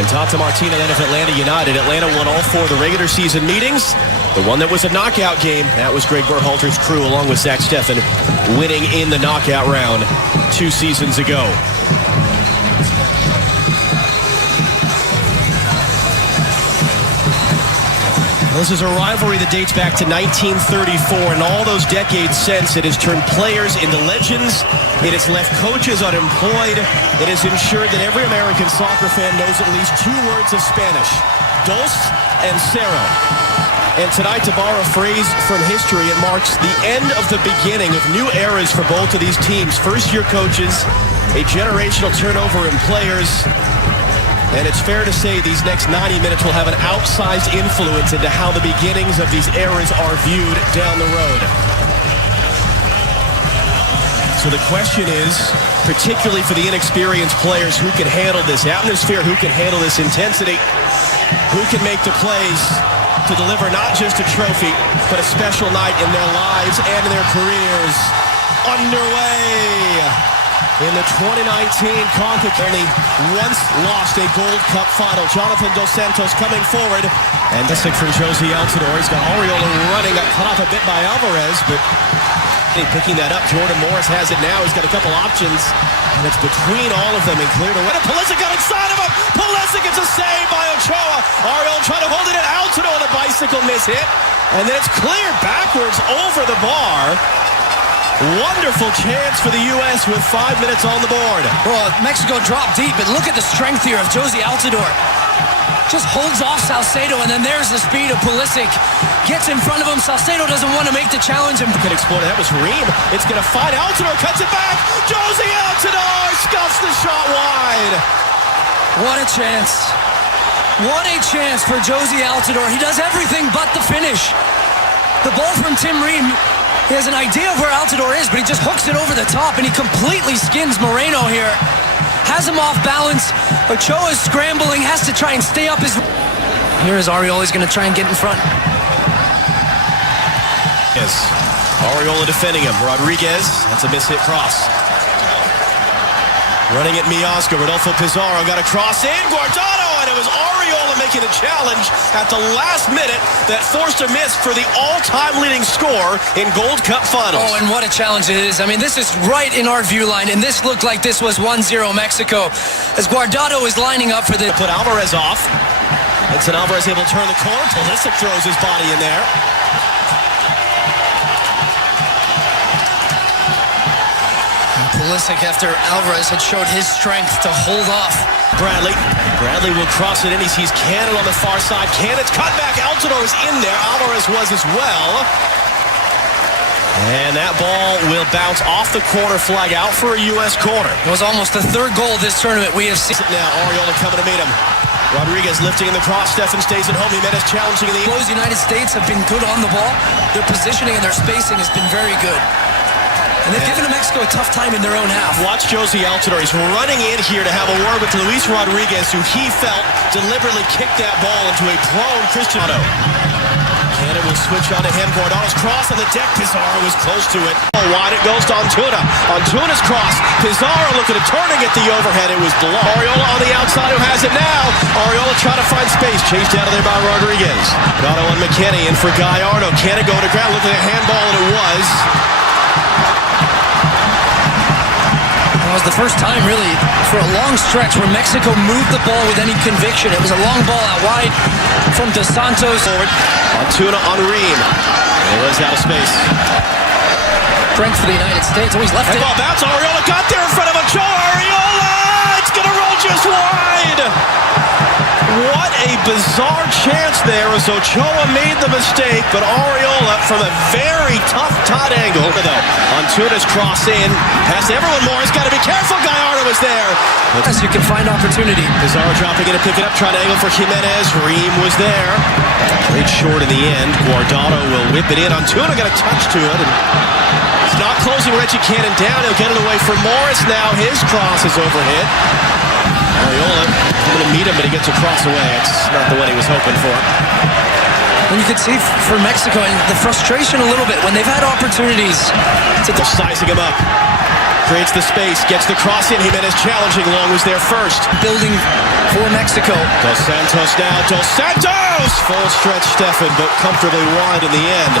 And Tata Martino then of Atlanta United. Atlanta won all 4 of the regular season meetings. The one that was a knockout game, that was Greg Berhalter's crew along with Zach Steffen winning in the knockout round 2 seasons ago. This is a rivalry that dates back to 1934, and all those decades since, it has turned players into legends. It has left coaches unemployed. It has ensured that every American soccer fan knows at least 2 words of Spanish, dos and cero. And tonight, to borrow a phrase from history, it marks the end of the beginning of new eras for both of these teams. First-year coaches, a generational turnover in players. And it's fair to say these next 90 minutes will have an outsized influence into how the beginnings of these eras are viewed down the road. So the question is, particularly for the inexperienced players, who can handle this atmosphere, who can handle this intensity, who can make the plays to deliver not just a trophy, but a special night in their lives and in their careers. Underway. In the 2019 CONCACAF, only once lost a Gold Cup final. Jonathan Dos Santos coming forward. And this from Josie Altidore. He's got Oriola running. Got cut off a bit by Alvarez, but picking that up. Jordan Morris has it now. He's got a couple options. And it's between all of them and cleared away. Pulisic got inside of him. Pulisic gets a save by Ochoa. Oriola trying to hold it in. Altidore on the bicycle miss hit. And then it's cleared backwards over the bar. Wonderful chance for the U.S. with 5 minutes on the board. Well, Mexico dropped deep, but look at the strength here of Josie Altidore. Just holds off Salcedo, and then there's the speed of Pulisic. Gets in front of him. Salcedo doesn't want to make the challenge. And could explode. That was Ream. It's going to find Altidore. Cuts it back. Josie Altidore scuffs the shot wide. What a chance. What a chance for Josie Altidore. He does everything but the finish. The ball from Tim Ream. He has an idea of where Altidore is, but he just hooks it over the top, and he completely skins Moreno here. Has him off balance. Ochoa is scrambling, has to try and stay up his... Here is Oriola. He's going to try and get in front. Yes. Oriola defending him. Rodriguez. That's a mishit cross. Running at Miazga. Rodolfo Pizarro got a cross in. Guardado, and it was Oriola making a challenge at the last minute that forced a miss for the all-time leading score in Gold Cup finals. Oh, and what a challenge it is. I mean, this is right in our view line, and this looked like this was 1-0 Mexico. As Guardado is lining up for the... Put Alvarez off. Edson Alvarez able to turn the corner. Pulisic throws his body in there. Pulisic, after Alvarez had showed his strength to hold off. Bradley will cross it in. He sees Cannon on the far side. Cannon's cut back. Altidore is in there. Alvarez was as well. And that ball will bounce off the corner flag out for a U.S. corner. It was almost the 3rd goal of this tournament we have seen. Now Oriola coming to meet him. Rodriguez lifting in the cross. Steffen stays at home. Jimenez challenging in the... Those United States have been good on the ball. Their positioning and their spacing has been very good. And they've given Mexico a tough time in their own half. Watch Josie Altidore. He's running in here to have a word with Luis Rodriguez, who he felt deliberately kicked that ball into a prone Cristiano. Cannon will switch on to him. Guardado's cross on the deck. Pizarro was close to it. Wide it goes to Antuna. Antuna's cross. Pizarro looking at turning at the overhead. It was below. Oriola on the outside who has it now. Oriola trying to find space. Chased out of there by Rodriguez. Guardado and McKennie in for Gallardo. Cannon going to ground. Looking at a handball, and it was. It was the first time, really, for a long stretch where Mexico moved the ball with any conviction. It was a long ball out wide from Dos Santos. Forward. Antuna on Ream. And it was out of space. Strength for the United States. Oh, he's left it. Ball bounce. Oriola got there in front of Ochoa. Oriola! It's going to roll just wide. What a bizarre chance there as Ochoa made the mistake, but Oriola from a very tough tight angle. Antuna's cross in. Past everyone more. He's got to be careful. Gallardo was there. Yes, you can find opportunity. Pizarro dropping in to pick it up. Trying to angle for Jimenez. Ream was there. Played short in the end. Guardado will whip it in. Antuna got a touch to it. And it's not closing Reggie Cannon down. He'll get it away from Morris now. His cross is overhit. Oriola going to meet him, but he gets a cross away. It's not the one he was hoping for. And you could see for Mexico and the frustration a little bit when they've had opportunities. They're sizing him up. creates the space, gets the cross in. Jimenez challenging. Long was there first. Building for Mexico. Dos Santos now. Dos Santos! Full stretch, Stefan, but comfortably wide in the end.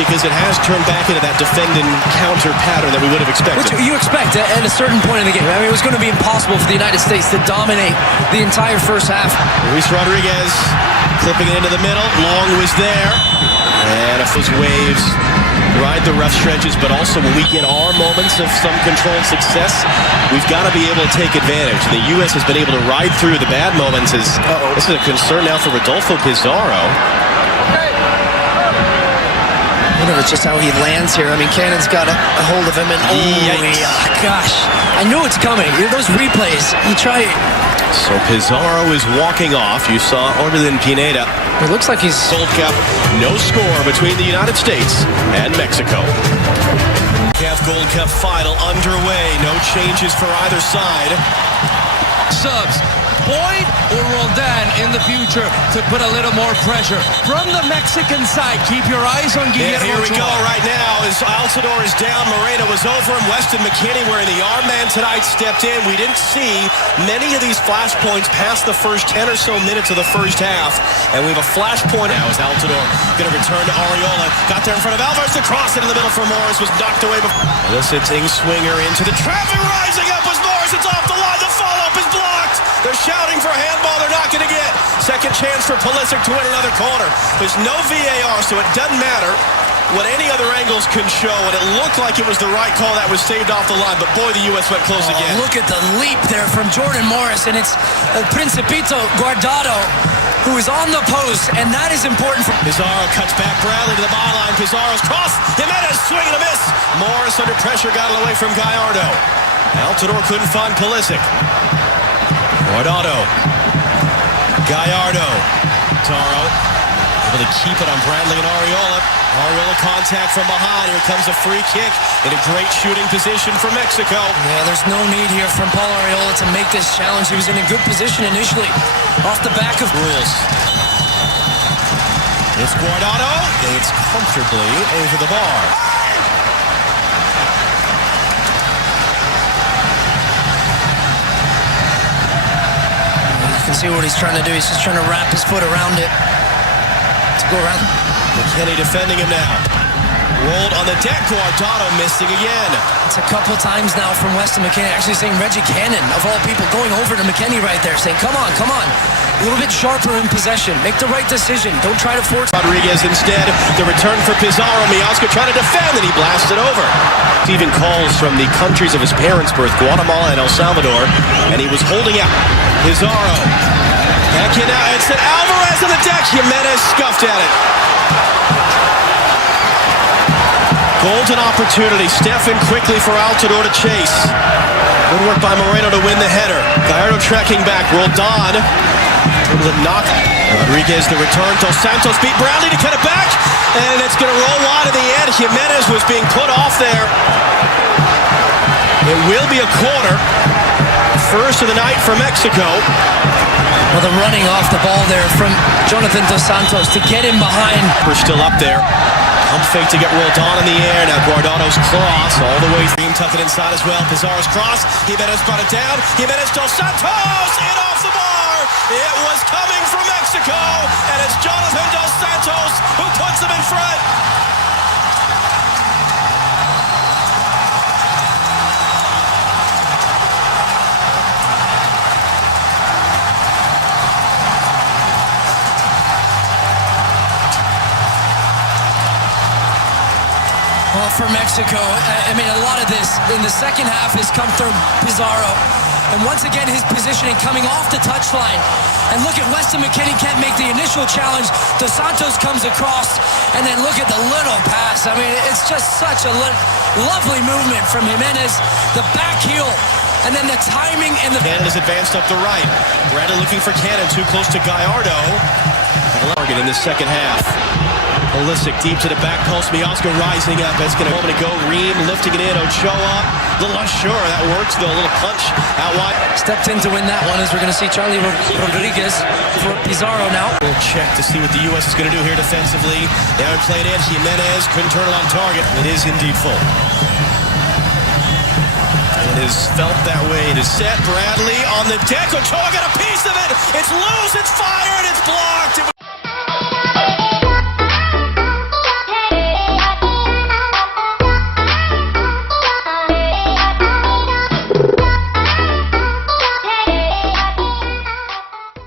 Because it has turned back into that defend and counter pattern that we would have expected. Which you expect at a certain point in the game. I mean, it was going to be impossible for the United States to dominate the entire first half. Luis Rodriguez clipping it into the middle. Long was there. And if those waves ride the rough stretches, but also when we get our moments of some controlled success, we've got to be able to take advantage. The U.S. has been able to ride through the bad moments. This is a concern now for Rodolfo Pizarro. I wonder if it's just how he lands here. I mean, Cannon's got a hold of him, and gosh, I knew it's coming. Those replays, you try it. So Pizarro is walking off. You saw Orlin Pineda. It looks like he's... Gold Cup, no score between the United States and Mexico. CAF Gold Cup final underway. No changes for either side. Subs. Boyd or Roldan in the future to put a little more pressure. From the Mexican side, keep your eyes on Guillermo. Here we go right now as Altidore is down. Moreno was over him. Weston McKennie wearing the arm man tonight stepped in. We didn't see many of these flashpoints past the first 10 or so minutes of the first half. And we have a flashpoint now as Altidore going to return to Arreola. Got there in front of Alvarez. The cross into the middle for Morris was knocked away before. Eliciting swinger into the traffic. Rising up was Morris. It's off the line. The follow-up is blocked. They're shouting for a handball. They're not going to get. Second chance for Pulisic to win another corner. There's no VAR, so it doesn't matter what any other angles can show. And it looked like it was the right call that was saved off the line. But boy, the U.S. went close again. Look at the leap there from Jordan Morris. And it's Principito Guardado who is on the post. And that is important for... Pizarro cuts back Bradley to the byline. Pizarro's cross. Jimenez swing and a miss. Morris under pressure got it away from Gallardo. Altidore couldn't find Pulisic. Guardado. Gallardo. Taro able to keep it on Bradley and Arreola. Arreola contact from behind. Here comes a free kick in a great shooting position for Mexico. Yeah, there's no need here from Paul Arreola to make this challenge. He was in a good position initially off the back of rules. It's Guardado. It's comfortably over the bar. You can see what he's trying to do. He's just trying to wrap his foot around it to go around. McKennie defending him now. Rolled on the deck. Guardado missing again. It's a couple times now from Weston McKennie actually saying Reggie Cannon, of all people, going over to McKennie right there, saying, come on, come on. A little bit sharper in possession. Make the right decision. Don't try to force. Rodriguez instead. The return for Pizarro. Miazga trying to defend, and he blasted over. Even calls from the countries of his parents' birth, Guatemala and El Salvador, and he was holding out. Pizarro. Back in now. It's Alvarez on the deck. Jimenez scuffed at it. Golden opportunity. Stefan quickly for Altidore to chase. Good work by Moreno to win the header. Gallardo tracking back. Roldan. Able to knock. Rodriguez the return. Dos Santos beat Bradley to cut it back. And it's going to roll wide at the end. Jimenez was being put off there. It will be a corner. First of the night for Mexico. Well, the running off the ball there from Jonathan Dos Santos to get him behind. We're still up there. Pump fake to get Roldan in the air. Now Guardado's cross all the way through. Tuck it inside as well. Pizarro's cross. Jimenez brought it down. Jimenez Dos Santos. In off the bar. It was coming from Mexico. And it's Jonathan Dos Santos who puts them in front. Well, for Mexico, I mean, a lot of this in the second half has come through Pizarro. And once again, his positioning coming off the touchline. And look at Weston McKennie can't make the initial challenge. Dos Santos comes across, and then look at the little pass. I mean, it's just such a lovely movement from Jimenez. The back heel, and then the timing and the... Canada's advanced up the right. Bradley looking for Cannon, too close to Gallardo. Target in the second half. Pulisic deep to the back post. Miazga rising up. That's going to moment ago. Ream lifting it in. Ochoa. A little unsure. That works though. A little punch out wide. Stepped in to win that one as we're going to see Charlie Rodriguez for Pizarro now. We'll check to see what the U.S. is going to do here defensively. Now played in. Jimenez couldn't turn it on target. It is indeed full. has felt that way. It is set. Bradley on the deck. Ochoa got a piece of it. It's loose. It's fired. It's blocked.